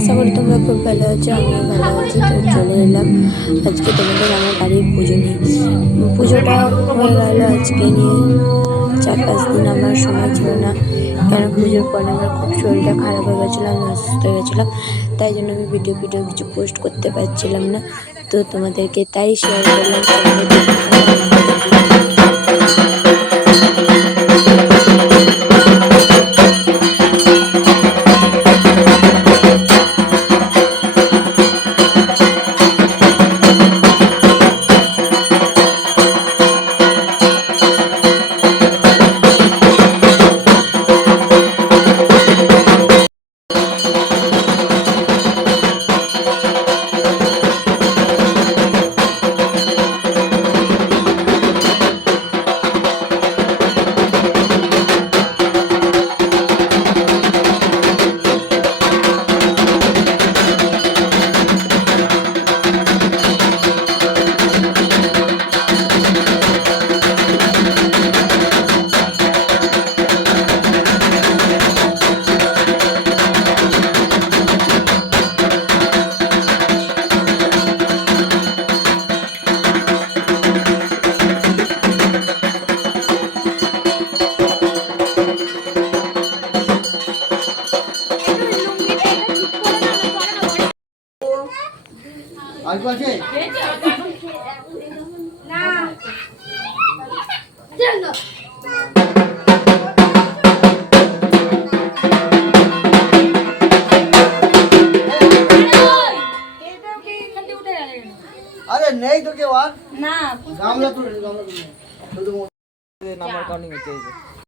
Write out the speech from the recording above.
আশা করি তোমরা খুব ভালো আছো, আমিও ভালো আছি। তো চলে এলাম আজকে তোমাদের আমার বাড়ির পুজো নিয়ে। পুজোটা হয়ে গেল আজকে নিয়ে 4-5 দিন আমার সময় ছিল না, কেন পুজোর পরে আমার খুব শরীরটা খারাপ হয়ে গেছিলো, আমি অসুস্থ হয়ে গেছিলাম। তাই জন্য আমি ভিডিও কিছু পোস্ট করতে পারছিলাম না। তো তোমাদেরকে তাই শেয়ার করলাম। অল্প আছে না চলো আরে নেই তো কেউ আর না গামলা তুলে নাম্বার কাউন্টিং হচ্ছে।